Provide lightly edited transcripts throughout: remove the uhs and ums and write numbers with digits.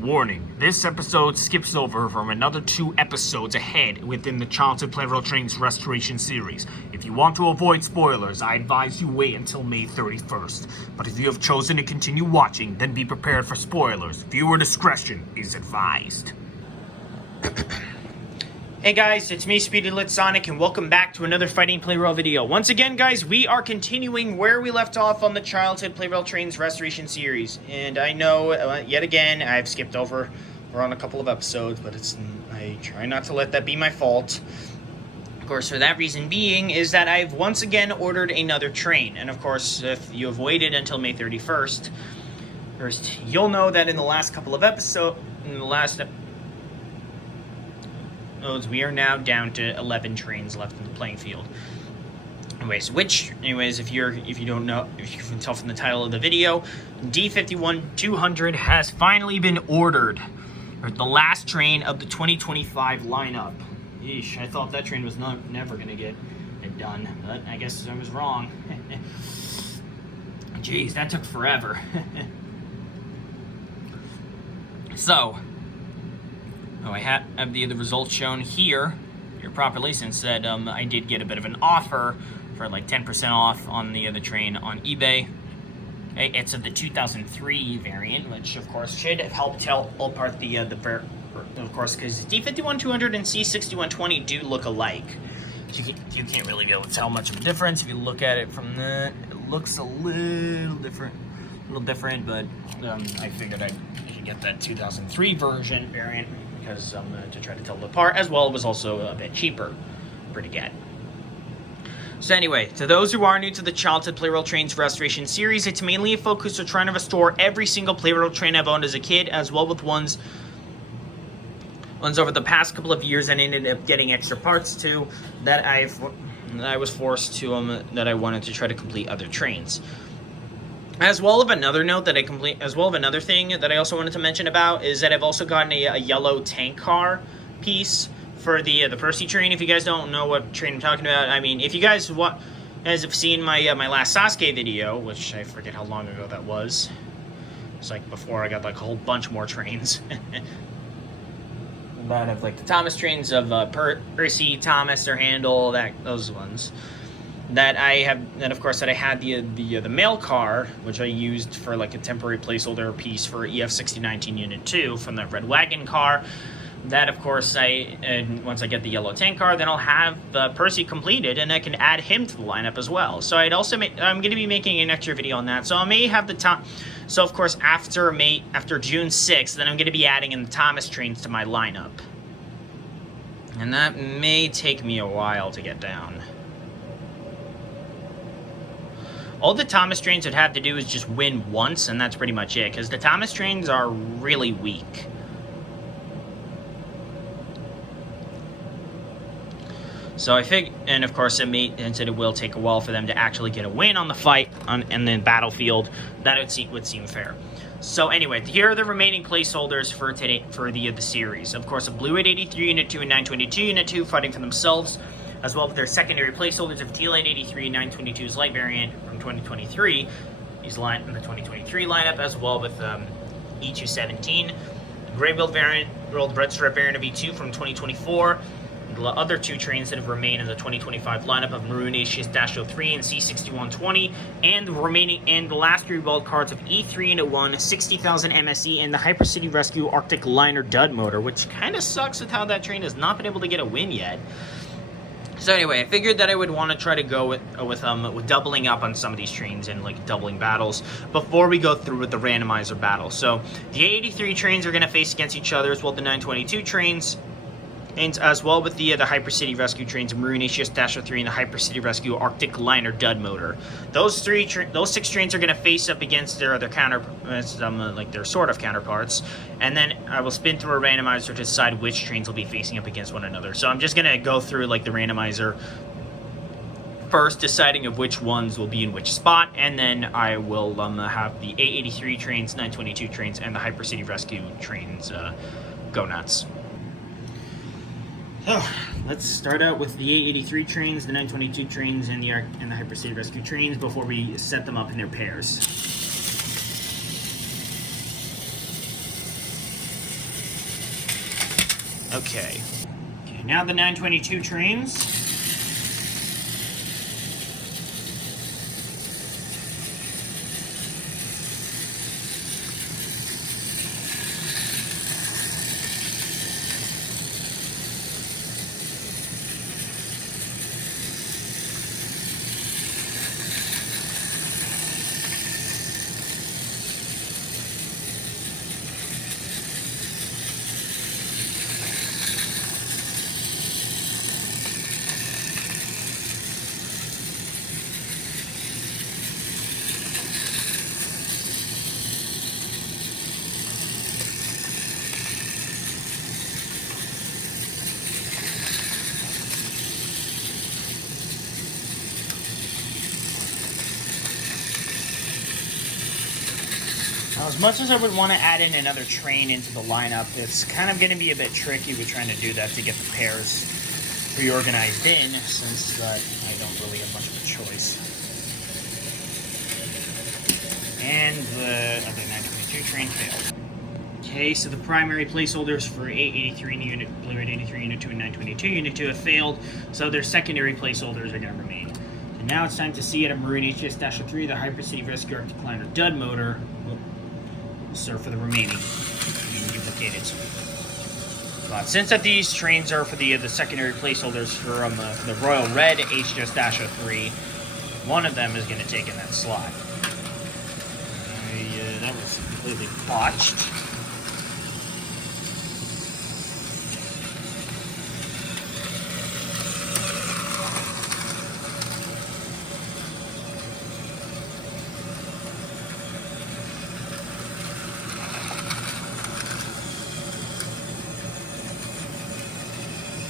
Warning, this episode skips over from another 2 episodes ahead within the Childhood Plarail Trains Restoration series. If you want to avoid spoilers, I advise you wait until May 31st. But if you have chosen to continue watching, then be prepared for spoilers. Viewer discretion is advised. Hey guys, it's me, Speedy Lit Sonic, and welcome back to another Fighting Plarail video. Once again, guys, we are continuing where we left off on the Childhood Plarail Trains Restoration series. And I know, yet again, I've skipped over. We're on a couple of episodes, but I try not to let that be my fault. Of course, for that reason being is that I've once again ordered another train. And of course, if you have waited until May 31st, first, you'll know that in the last couple of episodes, we are now down to 11 trains left in the playing field. Anyways, if you don't know, if you can tell from the title of the video, D51200 has finally been ordered. Or the last train of the 2025 lineup. Yeesh, I thought that train was never gonna get it done, but I guess I was wrong. Jeez, that took forever. So, I have the results shown here properly, since that I did get a bit of an offer for like 10% off on the other train on eBay. Okay, it's of the 2003 variant, which of course should help tell apart of course, because D51200 and C6120 do look alike. So you can't really be able to tell much of a difference. If you look at it from the, it looks a little different, but I figured I should get that 2003 variant. Because to try to tell them apart, as well, it was also a bit cheaper to get. So anyway, to those who are new to the Childhood Plarail Trains Restoration series, it's mainly a focus on trying to restore every single Plarail train I've owned as a kid, as well with ones over the past couple of years and ended up getting extra parts to that I was forced to that I wanted to try to complete other trains. As well of another note that another thing that I also wanted to mention about is that I've also gotten a yellow tank car piece for the Percy train. If you guys don't know what train I'm talking about, I mean, if you guys have seen my my last Sasuke video, which I forget how long ago that was. It's like before I got like a whole bunch more trains. But of like the Thomas trains of Percy, Thomas, or Handel, those ones. That I had the mail car, which I used for like a temporary placeholder piece for EF6019 Unit 2 from that red wagon car. That of course once I get the yellow tank car, then I'll have Percy completed, and I can add him to the lineup as well. So I'm going to be making an extra video on that. So I may have the top. So of course after June 6th, then I'm going to be adding in the Thomas trains to my lineup, and that may take me a while to get down. All the Thomas trains would have to do is just win once, and that's pretty much it, because the Thomas trains are really weak. So I think, and of course it will take a while for them to actually get a win on the fight and the battlefield. That would seem fair. So anyway, here are the remaining placeholders for today for the series. Of course, a Blue 883 Unit 2 and 922 Unit 2 fighting for themselves, as well as their secondary placeholders of Teal 883 922's light variant from 2023. He's in the 2023 lineup, as well with E217, Grey World Red Stripe variant of E2 from 2024. The other 2 trains that have remained in the 2025 lineup of Maroon Acius-03 and C6120, and the last 3 wild cards of E3 and 1, 60,000 MSE, and the Hypercity Rescue Arctic Liner Dud motor, which kind of sucks with how that train has not been able to get a win yet. So anyway, I figured that I would want to try to go with doubling up on some of these trains and like doubling battles before we go through with the randomizer battle. So the 83 trains are going to face against each other, as well as the 922 trains, and as well with the Hypercity Rescue trains, Maroon Acius-03 and the Hypercity Rescue Arctic Liner Dud motor. Those 6 trains are going to face up against their other like their sort of counterparts, and then I will spin through a randomizer to decide which trains will be facing up against one another. So I'm just going to go through like the randomizer first, deciding of which ones will be in which spot, and then I will have the 883 trains, 922 trains, and the Hypercity Rescue trains go nuts. So, let's start out with the 883 trains, the 922 trains, and the Hypercity Rescue trains before we set them up in their pairs. Okay. Okay, now the 922 trains. Now, as much as I would want to add in another train into the lineup, it's kind of going to be a bit tricky with trying to do that to get the pairs reorganized in, since I don't really have much of a choice. And the other 922 train failed. Okay, so the primary placeholders for 883 in Unit Blue Red 83, Unit 2, and 922 Unit 2 have failed, so their secondary placeholders are going to remain. And now it's time to see at a Maroon HS-3, the Hypercity Rescue Arctic Climber dud motor will serve for the remaining being duplicated. But since that these trains are for the secondary placeholders from the Royal Red HS-3, one of them is going to take in that slot. That was completely botched.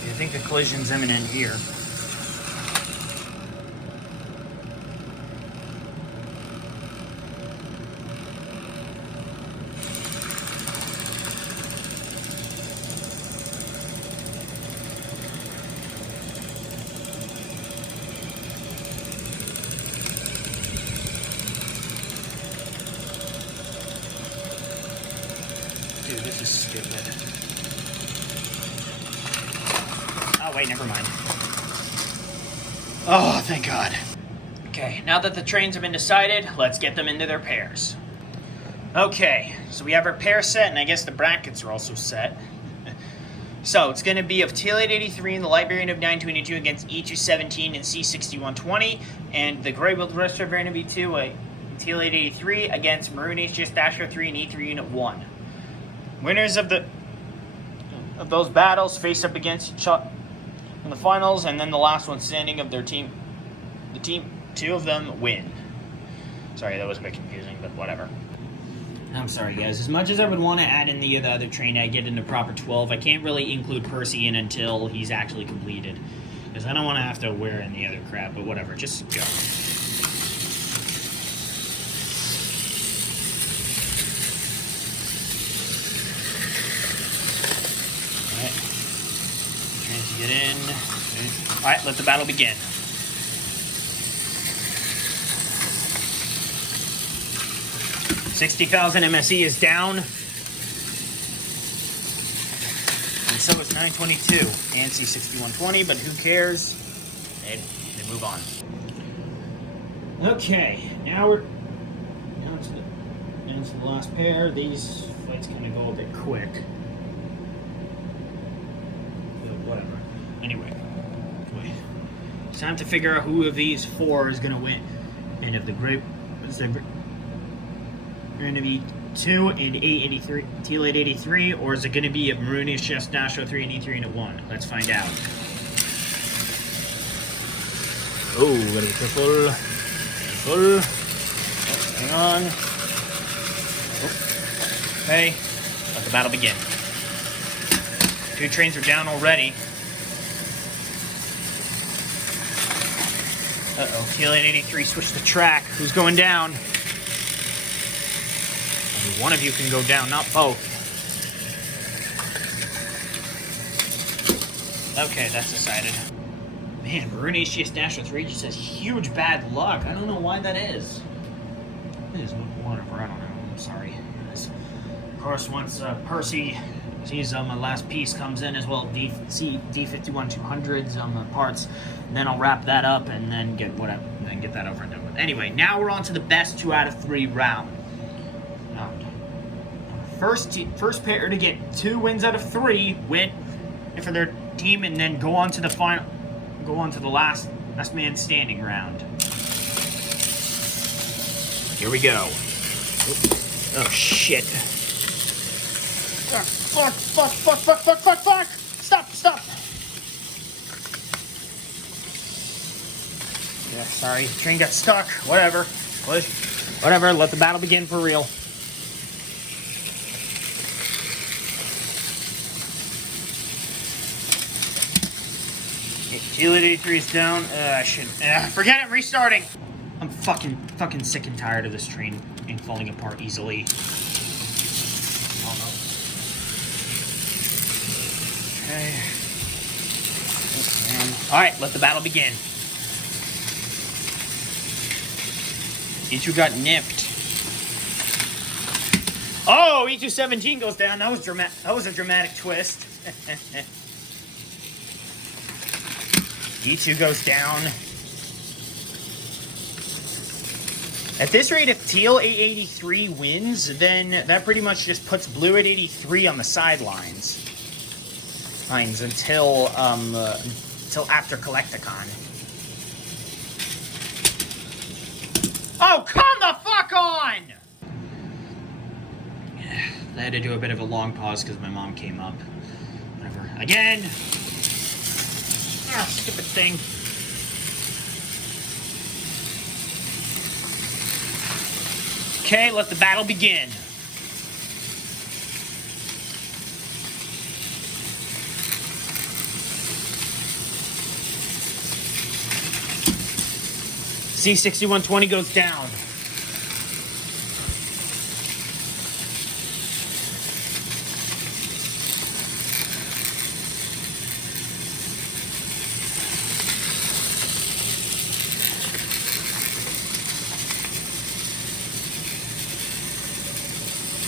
I think a collision's imminent here. Dude, this is stupid. Oh, wait, never mind. Oh, thank God. Okay, now that the trains have been decided, let's get them into their pairs. Okay, so we have our pair set, and I guess the brackets are also set. So, it's going to be of TL-883 and the Liberian of 922 against E-217 and C-6120, and the Grey-Wheeled Rest of Variant of E2, TL-883 against Maroon HS-3 and E3 Unit 1. Winners of those battles face up against each other in the finals, and then the last one standing of their team, two of them win. Sorry, that was a bit confusing, but whatever. I'm sorry, guys. As much as I would want to add in the other train, I get into proper 12. I can't really include Percy in until he's actually completed, because I don't want to have to wear in the other crap. But whatever, just go. Get in. Okay. Alright, let the battle begin. $60,000 MSE is down. And so is 922 and C6120, but who cares? They move on. Okay, now we're down to the last pair. These fights kind of go a bit quick. Whatever. Anyway, it's time to figure out who of these four is going to win. And if the great, what's the going to be 2 and 883, TL-883, or is it going to be a Maroon HS-03 and E3 Unit 1? Let's find out. Oh, gotta be careful. Careful. Oh, hang on. Oh. Okay, let the battle begin. 2 trains are down already. Uh-oh, TL-883 switched the track. Who's going down? Only one of you can go down, not both. Okay, that's decided. Man, Maroon HS-3 just has huge bad luck. I don't know why that is. It is whatever, I don't know. I'm sorry. Of course, once Percy sees my last piece comes in as well, D51200s parts, then I'll wrap that up and then get that over and done with. Anyway, now we're on to the best 2 out of 3 round. First pair to get 2 wins out of 3 win for their team, and then go on to the last man standing round. Here we go. Oh shit. Fuck. Stop. Yeah, sorry. Train got stuck. Whatever, let the battle begin for real. Childhood 83 is down. I should forget it. Restarting. I'm fucking sick and tired of this train and falling apart easily. Oh no. Okay. All right, let the battle begin. E2 got nipped. Oh, E217 goes down. That was dramatic. That was a dramatic twist. E2 goes down. At this rate, if Teal 883 wins, then that pretty much just puts Blue at 83 on the sidelines. Until after Collecticon. Oh, come the fuck on! I had to do a bit of a long pause because my mom came up. Whatever. Again! Ah, stupid thing. Okay, let the battle begin. C6120 goes down.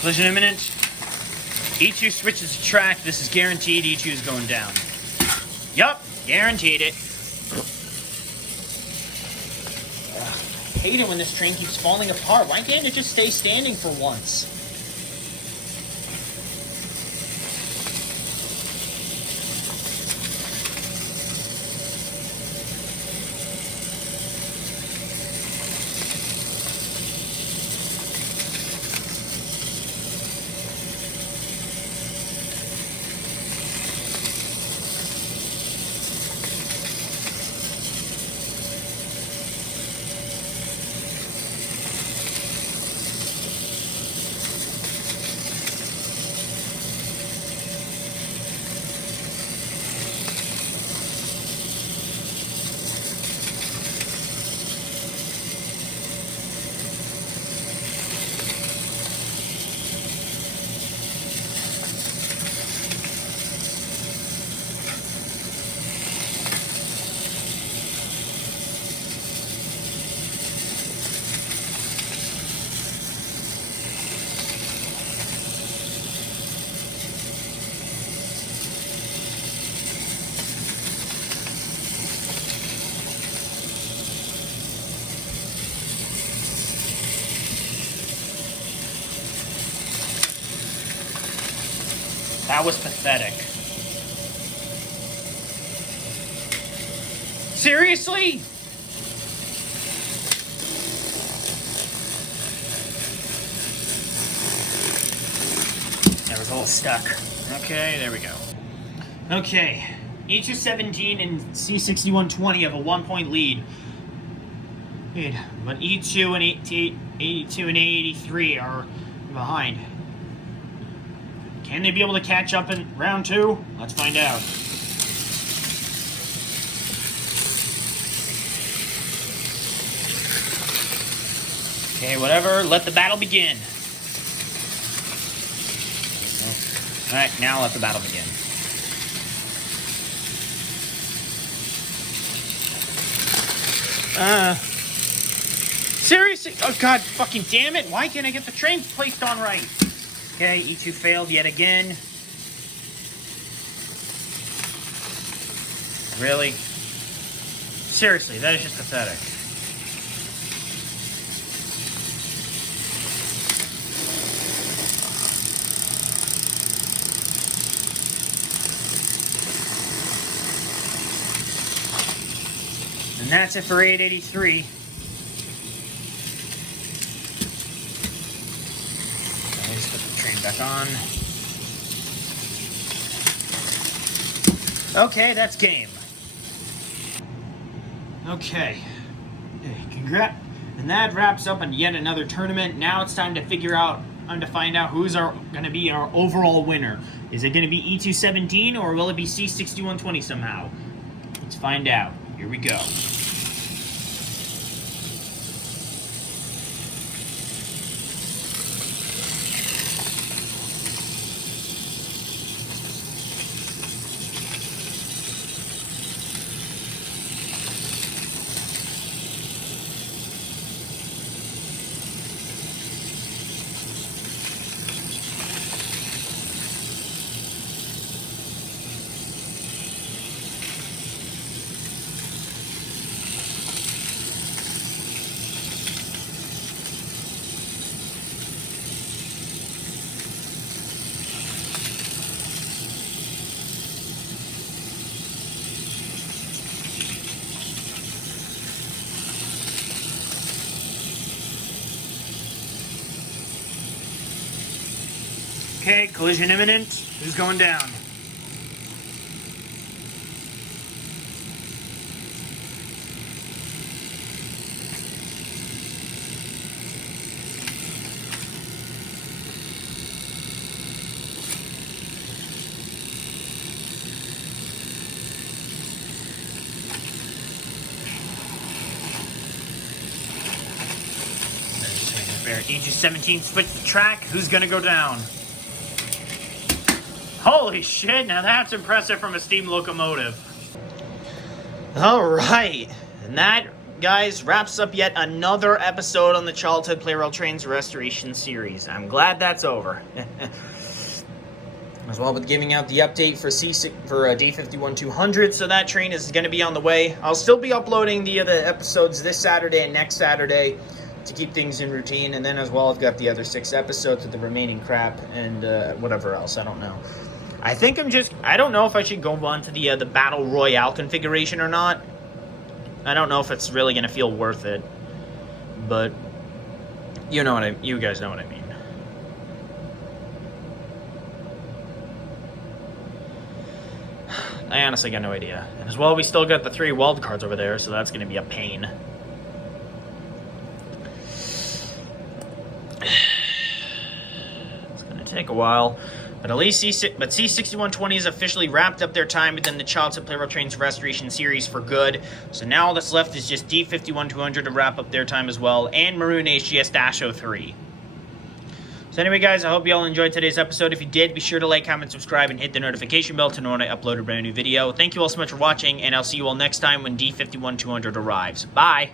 Collision imminent. E2 switches to track. This is guaranteed. E2 is going down. Yup, guaranteed it. I hate it when this train keeps falling apart. Why can't it just stay standing for once? That was pathetic. Seriously? I was a little stuck. Okay, there we go. Okay, E217 and C6120 have a 1-point lead. But E2 and 82 and 83 are behind. Can they be able to catch up in round 2? Let's find out. Okay, whatever. Let the battle begin. Alright, now let the battle begin. Seriously? Oh, god fucking damn it. Why can't I get the train placed on right? Okay, E2 failed yet again. Really? Seriously, that is just pathetic. And that's it for 883. Let's put the train back on. Okay, that's game. Okay. Congrats. And that wraps up on yet another tournament. Now it's time to find out who's going to be our overall winner. Is it going to be E217 or will it be C6120 somehow? Let's find out. Here we go. Okay, collision imminent. Who's going down? E217 switch the track. Who's gonna go down? Holy shit, now that's impressive from a steam locomotive. Alright, and that, guys, wraps up yet another episode on the Childhood Plarail Trains Restoration series. I'm glad that's over. As well with giving out the update for D51200, so that train is going to be on the way. I'll still be uploading the episodes this Saturday and next Saturday to keep things in routine, and then as well I've got the other 6 episodes of the remaining crap and whatever else, I don't know. I think I don't know if I should go on to the Battle Royale configuration or not. I don't know if it's really going to feel worth it. But, you guys know what I mean. I honestly got no idea. And as well, we still got the 3 wild cards over there, so that's going to be a pain. It's going to take a while. But at least C6120 has officially wrapped up their time within the Childhood Plarail Trains Restoration series for good. So now all that's left is just D51200 to wrap up their time as well, and Maroon HGS-03. So anyway, guys, I hope you all enjoyed today's episode. If you did, be sure to like, comment, subscribe, and hit the notification bell to know when I upload a brand new video. Thank you all so much for watching, and I'll see you all next time when D51200 arrives. Bye!